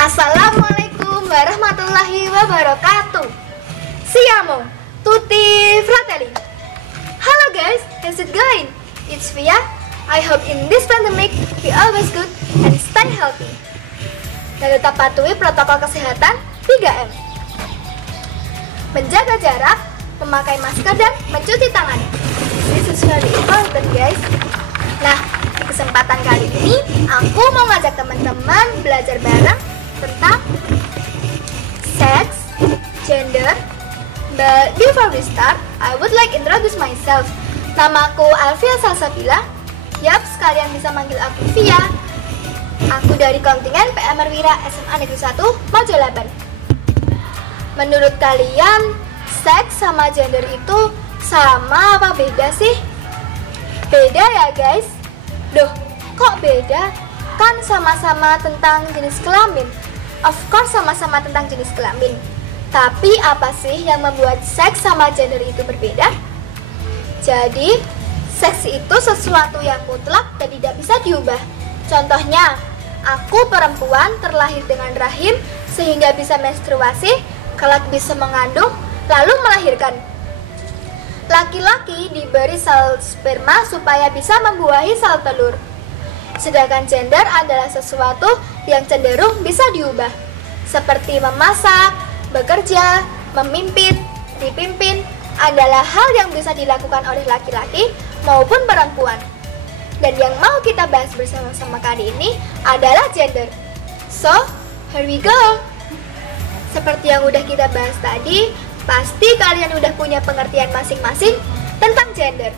Assalamualaikum warahmatullahi wabarakatuh. Siamo tutti fratelli. Hello guys, how's it going? It's Via. I hope in this pandemic we always good and stay healthy. Dan tetap patuhi protokol kesehatan 3M. Menjaga jarak, memakai masker dan mencuci tangan. This is very important guys. Nah, di kesempatan kali ini aku mau ngajak teman-teman belajar bareng tentang sex, gender. But before we start, I would like introduce myself. Namaku Alfia Salsabila. Yap, sekalian bisa manggil aku Via. Aku dari kontingen PM Marwira SMA Negeri 1 Mojolaban. Menurut kalian, seks sama gender itu sama apa beda sih? Beda ya guys? Duh, kok beda? Kan sama-sama tentang jenis kelamin. Of course sama-sama tentang jenis kelamin. Tapi apa sih yang membuat seks sama gender itu berbeda? Jadi, seks itu sesuatu yang mutlak dan tidak bisa diubah. Contohnya, aku perempuan terlahir dengan rahim sehingga bisa menstruasi, kelak bisa mengandung, lalu melahirkan. Laki-laki diberi sel sperma supaya bisa membuahi sel telur. Sedangkan gender adalah sesuatu yang cenderung bisa diubah, seperti memasak, bekerja, memimpin, dipimpin adalah hal yang bisa dilakukan oleh laki-laki maupun perempuan. Dan yang mau kita bahas bersama-sama kali ini adalah gender. So, here we go. Seperti yang udah kita bahas tadi, pasti kalian udah punya pengertian masing-masing tentang gender.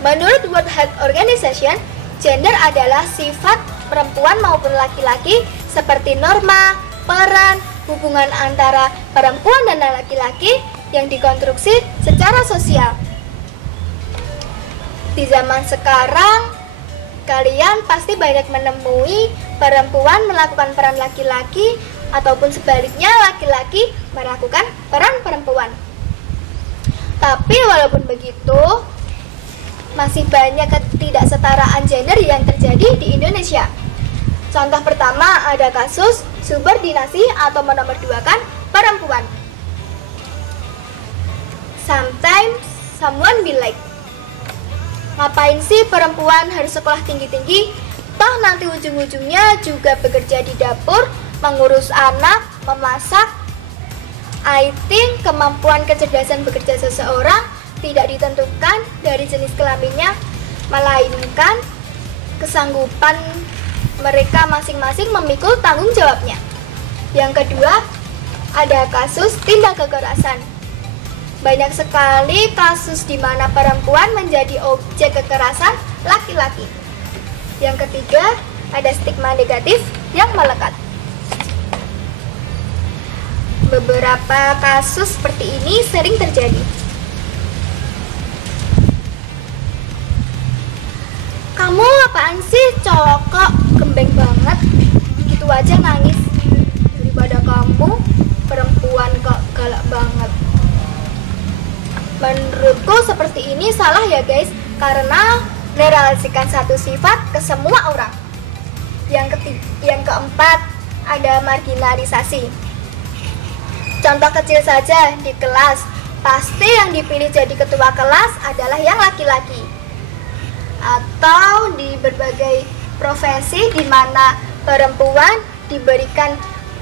Menurut World Health Organization, gender adalah sifat perempuan maupun laki-laki seperti norma, peran, hubungan antara perempuan dan laki-laki yang dikonstruksi secara sosial. Di zaman sekarang, kalian pasti banyak menemui perempuan melakukan peran laki-laki ataupun sebaliknya laki-laki melakukan peran perempuan. Tapi walaupun begitu, masih banyak ketidaksetaraan gender yang terjadi di Indonesia. Contoh pertama ada kasus subordinasi atau menomorduakan perempuan. Sometimes someone be like, ngapain sih perempuan harus sekolah tinggi-tinggi? Toh nanti ujung-ujungnya juga bekerja di dapur, mengurus anak, memasak. I think kemampuan kecerdasan bekerja seseorang tidak ditentukan dari jenis kelaminnya, melainkan kesanggupan mereka masing-masing memikul tanggung jawabnya. Yang kedua, ada kasus tindak kekerasan. Banyak sekali kasus di mana perempuan menjadi objek kekerasan laki-laki. Yang ketiga, ada stigma negatif yang melekat. Beberapa kasus seperti ini sering terjadi. Kamu apaan sih, cowok kok gembeng banget, gitu aja nangis. Daripada kamu, perempuan kok galak banget. Menurutku seperti ini salah ya guys, karena generalisasikan satu sifat ke semua orang. Yang keempat, ada marginalisasi. Contoh kecil saja, di kelas, pasti yang dipilih jadi ketua kelas adalah yang laki-laki. Atau di berbagai profesi di mana perempuan diberikan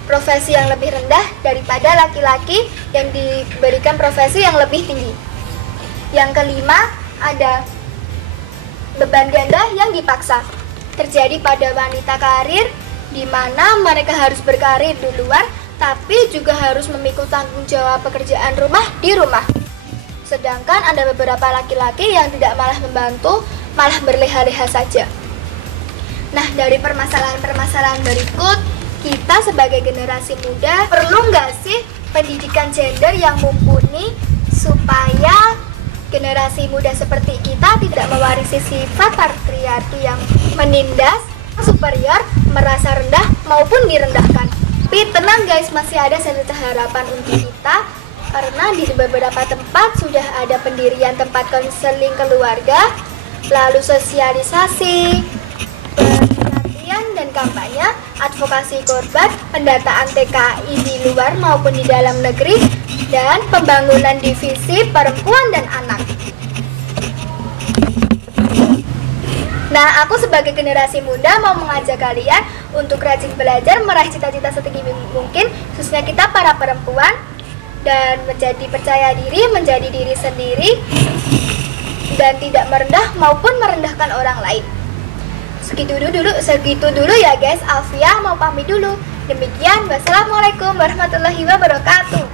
profesi yang lebih rendah daripada laki-laki yang diberikan profesi yang lebih tinggi. Yang kelima, ada beban ganda yang dipaksa. Terjadi pada wanita karir di mana mereka harus berkarir di luar tapi juga harus memikul tanggung jawab pekerjaan rumah di rumah. Sedangkan ada beberapa laki-laki yang tidak malah membantu, malah berleha-leha saja. Nah, dari permasalahan-permasalahan berikut, kita sebagai generasi muda perlu nggak sih pendidikan gender yang mumpuni supaya generasi muda seperti kita tidak mewarisi sifat patriarki yang menindas, superior, merasa rendah maupun direndahkan. Tapi tenang guys, masih ada sedikit harapan untuk kita, karena di beberapa tempat sudah ada pendirian tempat konseling keluarga, lalu sosialisasi, pelatihan dan kampanye, advokasi korban, pendataan TKI di luar maupun di dalam negeri, dan pembangunan divisi perempuan dan anak. Nah, aku sebagai generasi muda mau mengajak kalian untuk rajin belajar, meraih cita-cita setinggi mungkin, khususnya kita para perempuan, dan menjadi percaya diri, menjadi diri sendiri, dan tidak merendah maupun merendahkan orang lain. Segitu dulu ya guys. Alfia mau pamit dulu. Demikian, wassalamualaikum warahmatullahi wabarakatuh.